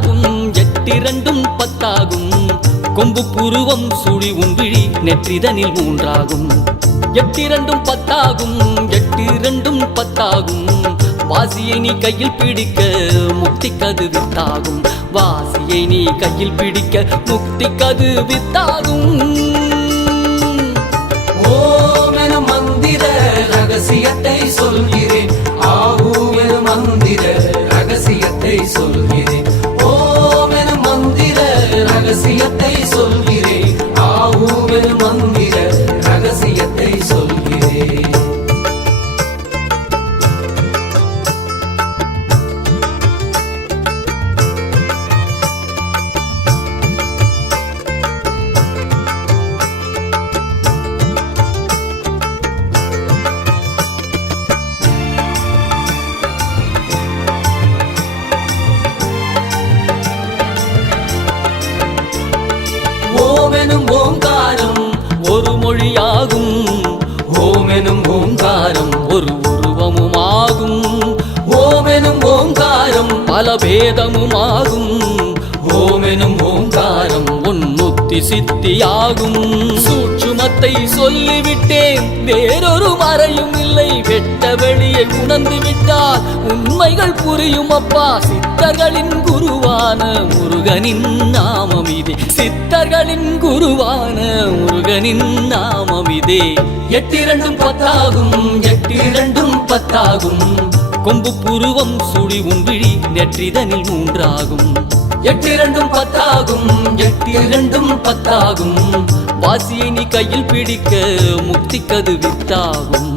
பத்தாகும் எட்டிரண்டும் பத்தாகும் கொம்பு புருவம் சுழி உன்விழி நெற்றிதனில் மூன்றாகும் எட்டிரண்டும் பத்தாகும் எட்டிரண்டும் பத்தாகும் வாசியை நீ கையில் பிடிக்க முக்தி கது வித்தாகும் வாசியை நீ கையில் பிடிக்க முக்தி கது வித்தாகும் ஓம் எனும் மந்திர ரகசியத்தை சொல்கிறேன் ஆஹூம் எனும் மந்திர ரகசியத்தை சொல்கிறேன் ஓம் எனும் மந்திர ரகசியத்தை சொல்கிறேன் ஆஹூம் எனும் மந்திர ரகசியத்தை சொல்கிறேன் ஓமெனும் ஓங்காரம் ஒரு மொழியாகும் ஓமெனும் ஓங்காரம் ஒரு உருவமுமாகும் ஓமெனும் ஓங்காரம் பல பேதமுமாகும் ஓமெனும் ஓங்காரம் உன்முக்தி சித்தியாகும் சூட்சுமத்தை சொல்லிவிட்டேன் வேறொரு மறையும் இல்லை வெட்ட வெளியை உணர்ந்து விட்டால் உண்மைகள் புரியும் அப்பா சித்தர்களின் குருவான முருகனின் நாமம் இதே சித்தர்களின் குருவான முருகனின் நாமம் இதே எட்டிரண்டும் பத்தாகும் எட்டிரண்டும் பத்தாகும் கொம்பு புருவம் சுழி உன்விழி நெற்றிதனில் மூன்றாகும் எட்டிரண்டும் பத்தாகும் எட்டிரண்டும் பத்தாகும் வாசியை நீ கையில் பிடிக்க முக்தி கது வித்தாகும்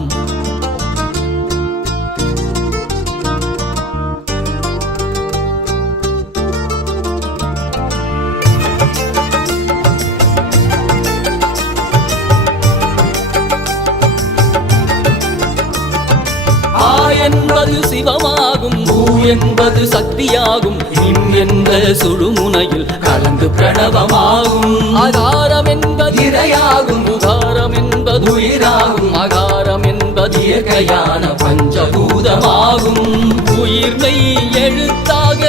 என்பது சிவமாகும் பூ என்பது சக்தியாகும் இம் என்ற சுழுமுனையில் கலந்து பிரணவமாகும் ஆகாரம் என்பது இறையாகும் உகாரம் என்பது உயிராகும் அகாரம் என்பது இயற்கையான பஞ்சபூதமாகும் உயிர்மை எழுத்தாக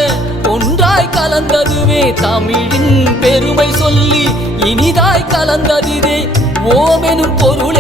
ஒன்றாய் கலந்ததுவே தமிழின் பெருமை சொல்லி இனிதாய் கலந்ததிதே ஓமெனும் பொருள்